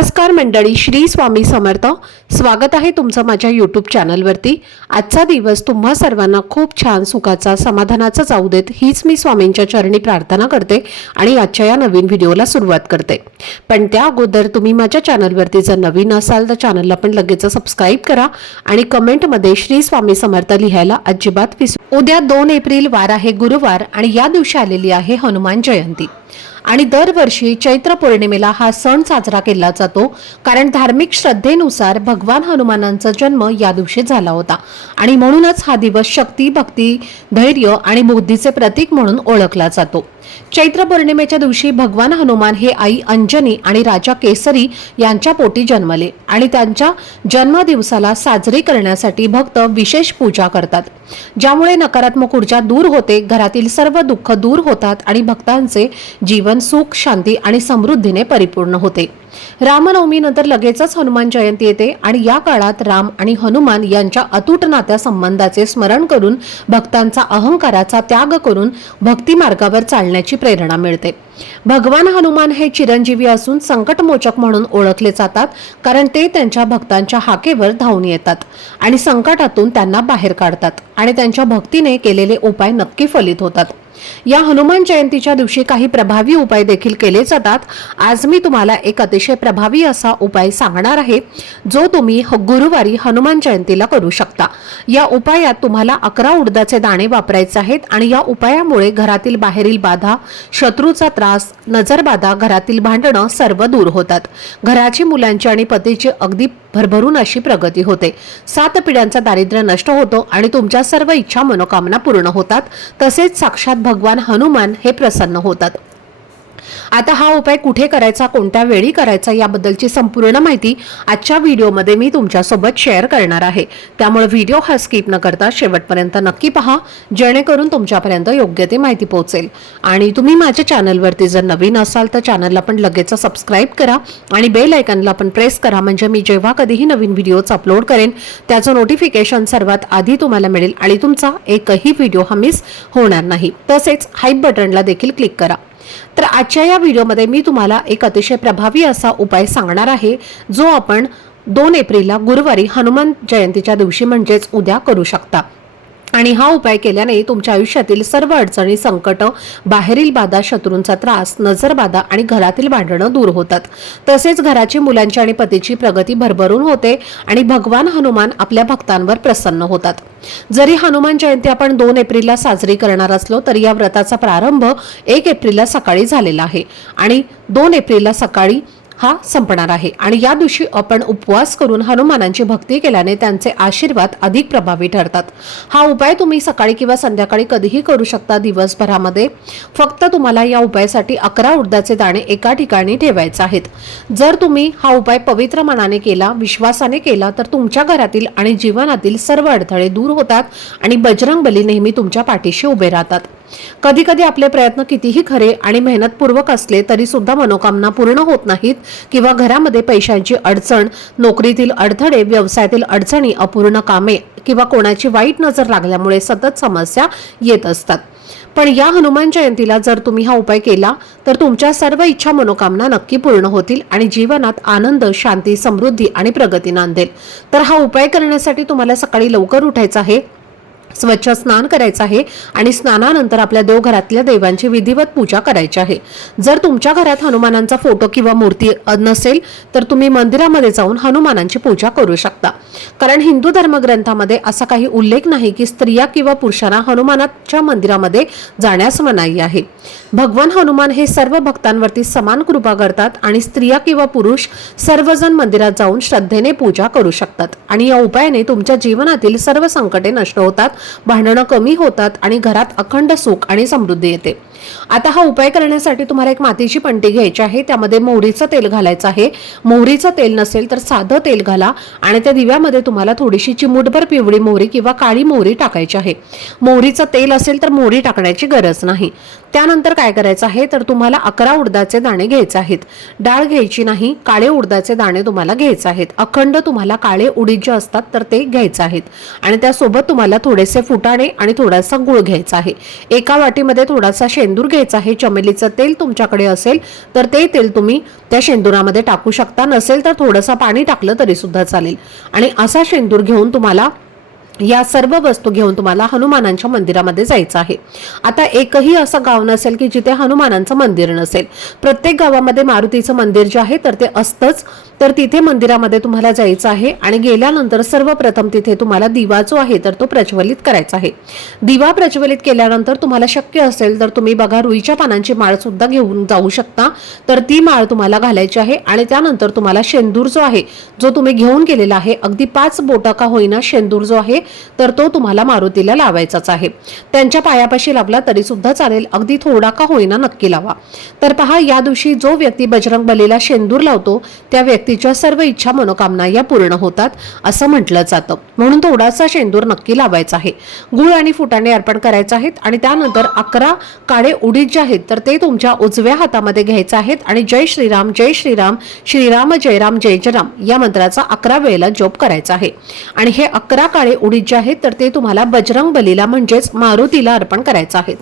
नमस्कार मंडळी, श्री स्वामी समर्थ. स्वागत आहे तुमचं माझ्या यूट्यूब चॅनलवरती. आजचा दिवस तुम्हा सर्वांना खूप छान सुखाचा समाधानाचा जाऊ देत हीच मी स्वामींच्या चरणी प्रार्थना करते आणि आजच्या या नवीन व्हिडिओला सुरुवात करते. पण त्या अगोदर तुम्ही माझ्या चॅनलवरती जर नवीन असाल तर चॅनलला पण लगेच सबस्क्राईब करा आणि कमेंटमध्ये श्री स्वामी समर्थ लिहायला अजिबात विसरू. उद्या 2 एप्रिल वार आहे गुरुवार आणि या दिवशी आलेली आहे हनुमान जयंती. आणि दरवर्षी चैत्र पौर्णिमेला हा सण साजरा केला जातो, कारण धार्मिक श्रद्धेनुसार भगवान हनुमानांचा जन्म या दिवशी झाला होता आणि म्हणूनच हा दिवस शक्ती, भक्ती, धैर्य आणि बुद्धीचे प्रतीक म्हणून ओळखला जातो. चैत्र पौर्णिमेच्या दिवशी भगवान हनुमान हे आई अंजनी आणि राजा केसरी यांच्या पोटी जन्मले आणि त्यांच्या जन्मदिवसाला साजरी करण्यासाठी भक्त विशेष पूजा करतात, ज्यामुळे नकारात्मक ऊर्जा दूर होते, घरातील सर्व दुःख दूर होतात आणि भक्तांचे जीवन सुख, शांती आणि समृद्धीने परिपूर्ण होते. रामनवमीनंतर लगेचच हनुमान जयंती येते आणि या काळात राम आणि हनुमान यांच्या अतूट नात्या संबंधाचे स्मरण करून भक्तांचा अहंकाराचा त्याग करून भक्ती मार्गावर चालण्याची प्रेरणा मिळते. भगवान हनुमान हे चिरंजीवी असून संकटमोचक म्हणून ओळखले जातात, कारण ते त्यांच्या भक्तांच्या हाकेवर धावून येतात आणि संकटातून त्यांना बाहेर काढतात आणि त्यांच्या भक्तीने केलेले उपाय नक्की फलित होतात. या हनुमान जयंतीच्या दिवशी काही प्रभावी उपाय देखील केले जातात. आज मी तुम्हाला एक अतिशय प्रभावी असा उपाय सांगणार आहे, जो तुम्ही गुरुवारी हनुमान जयंतीला करू शकता. या उपायात तुम्हाला 11 उडदाचे दाणे वापरायचे आहेत आणि या उपायामुळे घरातील बाहेरील बाधा, शत्रूचा त्रास, नजरबाधा, घरातील भांडणं सर्व दूर होतात. घराची, मुलांची आणि पतीची अगदी भरभरून अशी प्रगती होते. 7 पिढ्यांचा दारिद्र्य नष्ट होतो आणि तुमच्या सर्व इच्छा मनोकामना पूर्ण होतात. तसेच साक्षात भगवान हनुमान हे प्रसन्न होतात. आता हा उपाय कुठे करायचा, कोणत्या वेळी करायचा याबद्दलची संपूर्ण माहिती आजच्या व्हिडिओमध्ये मी तुमच्यासोबत शेअर करणार आहे. त्यामुळे व्हिडिओ हा स्किप न करता शेवटपर्यंत नक्की पहा, जेणेकरून तुमच्यापर्यंत योग्य ती माहिती पोहोचेल. आणि तुम्ही माझ्या चॅनलवरती जर नवीन असाल तर चॅनलला पण लगेच सबस्क्राईब करा आणि बेल आयकॉनला पण प्रेस करा, म्हणजे मी जेव्हा कधीही नवीन व्हिडिओज अपलोड करेन त्याचं नोटिफिकेशन सर्वात आधी तुम्हाला मिळेल आणि तुमचा एकही व्हिडिओ हा मिस होणार नाही. तसेच हाईप बटनला देखील क्लिक करा. तर आजच्या या व्हिडिओमध्ये मी तुम्हाला एक अतिशय प्रभावी असा उपाय सांगणार आहे, जो आपण 2 एप्रिलला गुरुवारी हनुमान जयंतीच्या दिवशी म्हणजेच उद्या करू शकता. आणि हा उपाय केल्याने तुमच्या आयुष्यातील सर्व अडचणी, संकट, बाहेरील बाधा, शत्रूंचा त्रास, नजरबाधा आणि घरातील भांडणं दूर होतात. तसेच घराची, मुलांची आणि पतीची प्रगती भरभरून होते आणि भगवान हनुमान आपल्या भक्तांवर प्रसन्न होतात. जरी हनुमान जयंती आपण 2 एप्रिलला साजरी करणार असलो तरी या व्रताचा प्रारंभ 1 एप्रिलला सकाळी झालेला आहे आणि 2 एप्रिलला सकाळी हा संपणार आहे. आणि या दिवशी आपण उपवास करून हनुमानांची भक्ती केल्याने त्यांचे आशीर्वाद अधिक प्रभावी ठरतात. हा उपाय तुम्ही सकाळी किंवा संध्याकाळी कधीही करू शकता दिवसभरामध्ये. फक्त तुम्हाला या उपायासाठी 11 उडदाचे दाणे एका ठिकाणी ठेवायचे आहेत. जर तुम्ही हा उपाय पवित्र मनाने केला, विश्वासाने केला तर तुमच्या घरातील आणि जीवनातील सर्व अडथळे दूर होतात आणि बजरंगबली नेहमी तुमच्या पाठीशी उभे राहतात. कधी कधी आपले प्रयत्न कितीही खरे आणि मेहनतपूर्वक असले तरी सुद्धा मनोकामना पूर्ण होत नाहीत किंवा घरामध्ये पैशांची अडचण, नोकरीतील अडथळे, व्यवसायातील अडचणी, अपूर्ण कामे किंवा कोणाची वाईट नजर लागल्यामुळे सतत समस्या येत असतात. पण या हनुमान जयंतीला जर तुम्ही हा उपाय केला तर तुमच्या सर्व इच्छा मनोकामना नक्की पूर्ण होतील आणि जीवनात आनंद, शांती, समृद्धी आणि प्रगती नांदेल. तर हा उपाय करण्यासाठी तुम्हाला सकाळी लवकर उठायचं आहे, स्वच्छ स्नान करायचं आहे आणि स्नानानंतर आपल्या देवघरातल्या देवांची विधिवत पूजा करायची आहे. जर तुमच्या घरात हनुमानांचा फोटो किंवा मूर्ती नसेल तर तुम्ही मंदिरामध्ये जाऊन हनुमानांची पूजा करू शकता, कारण हिंदू धर्मग्रंथामध्ये असा काही उल्लेख नाही की स्त्रिया किंवा पुरुषांना हनुमानाच्या मंदिरामध्ये जाण्यास मनाई आहे. भगवान हनुमान हे सर्व भक्तांवरती समान कृपा करतात आणि स्त्रिया किंवा पुरुष सर्वजण मंदिरात जाऊन श्रद्धेने पूजा करू शकतात आणि या उपायाने तुमच्या जीवनातील सर्व संकटे नष्ट होतात, भांडणं कमी होतात आणि घरात अखंड सुख आणि समृद्धी येते. आता हा उपाय करण्यासाठी तुम्हाला एक मातीची पणती घ्यायची आहे. त्यामध्ये मोहरीचं तेल घालायचं आहे. मोहरीचं तेल नसेल तर साधं तेल घाला आणि त्या दिव्यामध्ये तुम्हाला थोडीशी चिमूटभर पिवळी मोहरी किंवा काळी मोहरी टाकायची आहे. मोहरीचं तेल असेल तर मोहरी टाकण्याची गरज नाही. त्यानंतर काय करायचं आहे तर तुम्हाला 11 उडदाचे दाणे घ्यायचे आहेत. डाळ घ्यायची नाही, काळे उडदाचे दाणे तुम्हाला घ्यायचे आहेत. अखंड तुम्हाला काळे उडीद जे असतात तर ते घ्यायचे आहेत. आणि त्यासोबत तुम्हाला थोडेसे फुटाणे आणि थोडासा गुळ घ्यायचा आहे. एका वाटीमध्ये थोडासा शेंदूर घ्यायचा आहे. चमेलीचं तेल तुमच्याकडे असेल तर ते तेल तुम्ही त्या शेंदुरामध्ये टाकू शकता, नसेल तर थोडंसं पाणी टाकलं तरी सुद्धा चालेल. आणि असा शेंदूर घेऊन तुम्हाला या सर्व वस्तू घेऊन तुम्हाला हनुमानांच्या मंदिरामध्ये जायचं आहे. आता एकही असं गाव नसेल की जिथे हनुमानांचं मंदिर नसेल. प्रत्येक गावामध्ये मारुतीचं मंदिर जे आहे तर ते असतंच. तर तिथे मंदिरामध्ये तुम्हाला जायचं आहे आणि गेल्यानंतर सर्वप्रथम तिथे तुम्हाला दिवा जो आहे तर तो प्रज्वलित करायचा आहे. दिवा प्रज्वलित केल्यानंतर तुम्हाला शक्य असेल तर तुम्ही बघा रुईच्या पानांची माळ सुद्धा घेऊन जाऊ शकता. तर ती माळ तुम्हाला घालायची आहे आणि त्यानंतर तुम्हाला शेंदूर जो आहे जो तुम्ही घेऊन गेलेला आहे, अगदी 5 बोटं का होईना शेंदूर जो आहे तर तो तुम्हाला मारुतीला लावायचाच आहे. त्यांच्या पायापाशी लावला तरी सुद्धा चालेल, अगदी थोडा का होईना नक्की लावा. तर पहा, या दिवशी जो व्यक्ती बजरंग बलीला शेंदूर लावतो त्या व्यक्तीच्या सर्व इच्छा मनोकामना या पूर्ण होतात असं म्हटलं जातं. म्हणून थोडासा शेंदूर नक्की लावायचा आहे. गुळ आणि फुटाणे अर्पण करायचे आहेत आणि त्यानंतर 11 काळे उडीद जे आहेत तर ते तुमच्या उजव्या हातामध्ये घ्यायचे आहेत आणि जय श्रीराम जय श्रीराम श्रीराम जय राम जय जय राम या मंत्राचा 11 वेळेला जप करायचा आहे. आणि हे 11 काळे उडीद जे आहेत तर ते तुम्हाला बजरंग बलीला म्हणजेच मारुतीला अर्पण करायचं आहेत.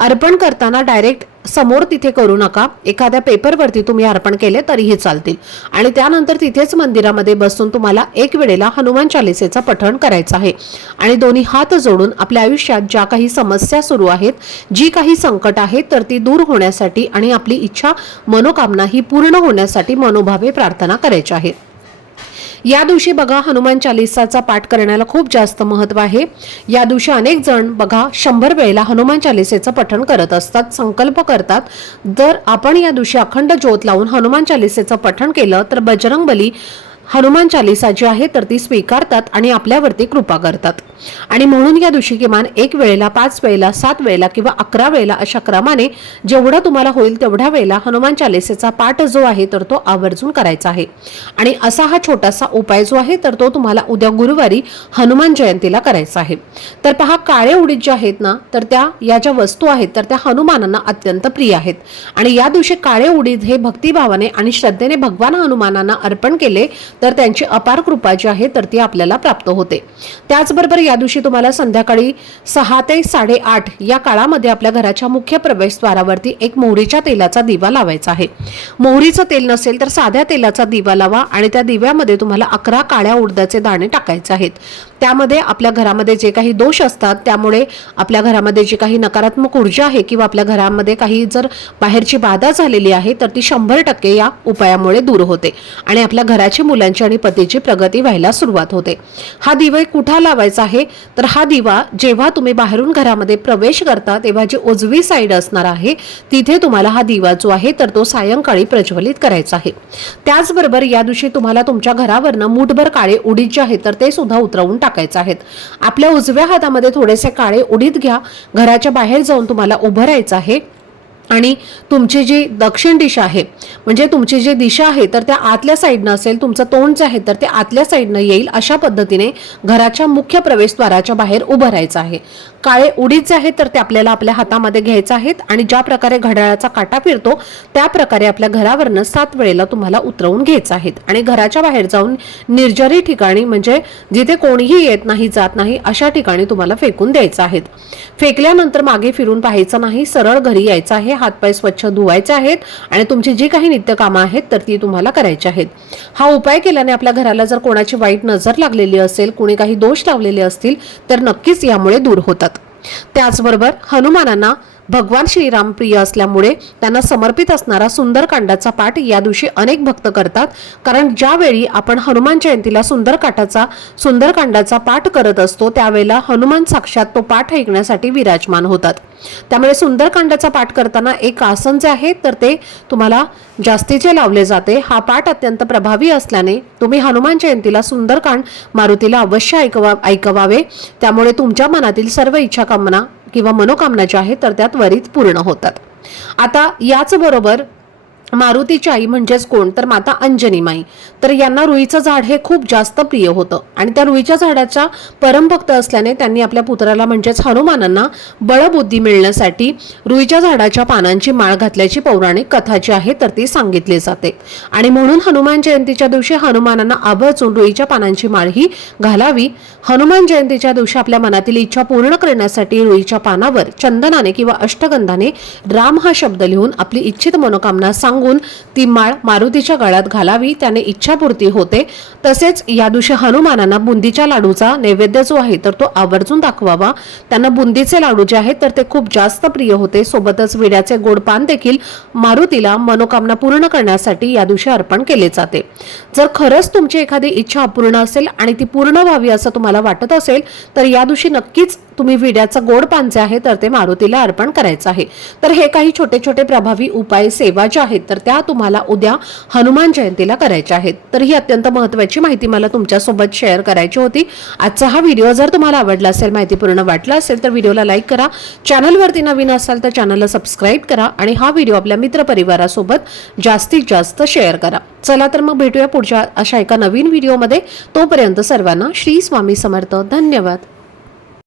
अर्पण करताना डायरेक्ट समोर तिथे करू नका, एखाद्या पेपरवरती तुम्ही अर्पण केले तरीही चालतील. आणि त्यानंतर तिथेच मंदिरामध्ये बसून तुम्हाला एक वेळेला हनुमान चालीसेचं पठण करायचं आहे. आणि दोन्ही हात जोडून आपल्या आयुष्यात ज्या काही समस्या सुरू आहेत, जी काही संकट आहेत तर ती दूर होण्यासाठी आणि आपली इच्छा मनोकामना ही पूर्ण होण्यासाठी मनोभावे प्रार्थना करायची आहे. या दिवशी बघा हनुमान चालीसाचा पाठ करण्याला खूप जास्त महत्त्व आहे. या दिवशी अनेक जण बघा 100 वेळेला हनुमान चालीसेचं पठण करत असतात, संकल्प करतात. जर आपण या दिवशी अखंड ज्योत लावून हनुमान चालीसेचं पठण केलं तर बजरंग बली हनुमान चालीसा जी आहे तर ती स्वीकारतात आणि आपल्यावरती कृपा करतात. आणि म्हणून या दिवशी किमान 1 वेळेला 5 वेळेला 7 वेळेला किंवा 11 वेळेला अशा क्रमाने जेवढा तुम्हाला होईल तेवढ्या वेळेला हनुमान चालीसेचा पाठ जो आहे तर तो आवर्जून करायचा आहे. आणि असा हा छोटासा उपाय जो आहे तर तो तुम्हाला उद्या गुरुवारी हनुमान जयंतीला करायचा आहे. तर पहा, काळे उडीद जे आहेत ना तर त्या या ज्या वस्तू आहेत तर त्या हनुमानांना अत्यंत प्रिय आहेत. आणि या दिवशी काळे उडीद हे भक्तिभावाने आणि श्रद्धेने भगवान हनुमानांना अर्पण केले तर त्यांची अपार कृपा जी आहे तर ती आपल्याला प्राप्त होते. त्याचबरोबर या दिवशी तुम्हाला संध्याकाळी 6 ते 8:30 या काळामध्ये आपल्या घराच्या मुख्य प्रवेशद्वारावरती एक मोहरीच्या तेलाचा दिवा लावायचा आहे. मोहरीचं तेल नसेल तर साध्या तेलाचा दिवा लावा आणि त्या दिव्यामध्ये तुम्हाला 11 काळ्या उडदाचे दाणे टाकायचे आहेत. त्यामध्ये आपल्या घरामध्ये जे काही दोष असतात, त्यामुळे आपल्या घरामध्ये जी काही नकारात्मक ऊर्जा आहे किंवा आपल्या घरामध्ये काही जर बाहेरची बाधा झालेली आहे तर ती 100% या उपायामुळे दूर होते आणि आपल्या घराची मुलांची आणि पतीची प्रगती व्हायला सुरुवात होते. हा दिवा कुठे लावायचा आहे तर हा दिवा जेव्हा तुम्ही बाहेरून घरामध्ये प्रवेश करता तेव्हा जी उजवी साईड असणार आहे तिथे तुम्हाला हा दिवा जो आहे तर तो सायंकाळी प्रज्वलित करायचा आहे. त्याचबरोबर या दिवशी तुम्हाला तुमच्या घरावरनं मूठभर काळे उडीद जे आहेत तर ते सुद्धा उतरवून टाकायचे आहेत. आपल्या उजव्या हातामध्ये थोडेसे काळे उडीद घ्या, घराच्या बाहेर जाऊन तुम्हाला उभं राहायचं आहे आणि तुमची जी दक्षिण दिशा आहे म्हणजे तुमची जी दिशा आहे तर त्या आतल्या साईडनं असेल, तुमचं तोंड जे आहे तर ते आतल्या साईडनं येईल अशा पद्धतीने घराच्या मुख्य प्रवेशद्वाराच्या बाहेर उभं राहायचं आहे. काळे उडीद जे आहेत तर ते आपल्याला आपल्या हातामध्ये घ्यायचं आहेत आणि ज्या प्रकारे घड्याळाचा काटा फिरतो त्या प्रकारे आपल्या घरावरनं 7 वेळेला तुम्हाला उतरवून घ्यायचं आहेत आणि घराच्या बाहेर जाऊन निर्जरी ठिकाणी म्हणजे जिथे कोणीही येत नाही जात नाही अशा ठिकाणी तुम्हाला फेकून द्यायचं आहेत. फेकल्यानंतर मागे फिरून पाहायचं नाही, सरळ घरी यायचं आहे, हातपाय स्वच्छ धुवायचे आहेत आणि तुमची जी काही नित्य कामं आहेत तर ती तुम्हाला करायची आहेत. हा उपाय केल्याने आपल्या घराला जर कोणाची वाईट नजर लागलेली असेल, कोणी काही दोष लावलेले असतील तर नक्कीच यामुळे दूर होतात. त्याचबरोबर हनुमानांना भगवान श्रीराम प्रिय असल्यामुळे त्यांना समर्पित असणारा सुंदरकांडाचा पाठ या दिवशी अनेक भक्त करतात. कारण ज्यावेळी आपण हनुमान जयंतीला सुंदरकांडाचा पाठ करत असतो त्यावेळेला हनुमान साक्षात तो पाठ ऐकण्यासाठी विराजमान होतात. त्यामुळे सुंदरकांडाचा पाठ करताना एक आसन जे आहे तर ते तुम्हाला जास्तीचे लावले जाते. हा पाठ अत्यंत प्रभावी असल्याने तुम्ही हनुमान जयंतीला सुंदरकांड मारुतीला अवश्य ऐकवावे. त्यामुळे तुमच्या मनातील सर्व इच्छा कामना किंवा मनोकामना ज्या आहेत तर त्या त्वरित पूर्ण होतात. आता याच बरोबर मारुतीची आई म्हणजेच कोण तर माता अंजनी माई. तर यांना रुईचं झाड हे खूप जास्त प्रिय होतं आणि त्या रुईच्या झाडाच्या परमभक्त असल्याने त्यांनी आपल्या पुत्राला म्हणजेच हनुमानांना बळबुद्धी मिळण्यासाठी रुईच्या झाडाच्या पानांची माळ घातल्याची पौराणिक कथा जी आहे तर ती सांगितली जाते. आणि म्हणून हनुमान जयंतीच्या दिवशी हनुमानांना आवर्जून रुईच्या पानांची माळ ही घालावी. हनुमान जयंतीच्या दिवशी आपल्या मनातील इच्छा पूर्ण करण्यासाठी रुईच्या पानावर चंदनाने किंवा अष्टगंधाने राम हा शब्द लिहून आपली इच्छित मनोकामना सांगून ती माळ मारुतीच्या गळ्यात घालावी. त्याने इच्छापूर्ती होते. तसेच या दिवशी हनुमानांना बुंदीच्या लाडूचा नैवेद्य जो आहे तर तो आवर्जून दाखवावा. त्यांना बुंदीचे लाडू जे आहेत तर ते खूप जास्त प्रिय होते. सोबतच विड्याचे गोड पान देखील मारुतीला मनोकामना पूर्ण करण्यासाठी या दिवशी अर्पण केले जाते. जर खरंच तुमची एखादी इच्छा अपूर्ण असेल आणि ती पूर्ण व्हावी असं तुम्हाला वाटत असेल तर या दिवशी नक्कीच तुम्ही विड्याचं गोड पान जे आहे तर ते मारुतीला अर्पण करायचं आहे. तर हे काही छोटे छोटे प्रभावी उपाय सेवा ज्या आहेत तर त्या तुम्हाला उद्या हनुमान जयंतीला करायच्या आहेत. तर ही अत्यंत महत्त्वाची माहिती मला तुमच्यासोबत शेअर करायची होती. आजचा हा व्हिडिओ जर तुम्हाला आवडला असेल, माहितीपूर्ण वाटला असेल तर व्हिडिओला लाईक करा. चॅनलवरती नवीन असाल तर चॅनलला सबस्क्राईब करा आणि हा व्हिडिओ आपल्या मित्रपरिवारासोबत जास्तीत जास्त शेअर करा. चला तर मग भेटूया पुढच्या अशा एका नवीन व्हिडिओमध्ये. तोपर्यंत सर्वांना श्री स्वामी समर्थ. धन्यवाद.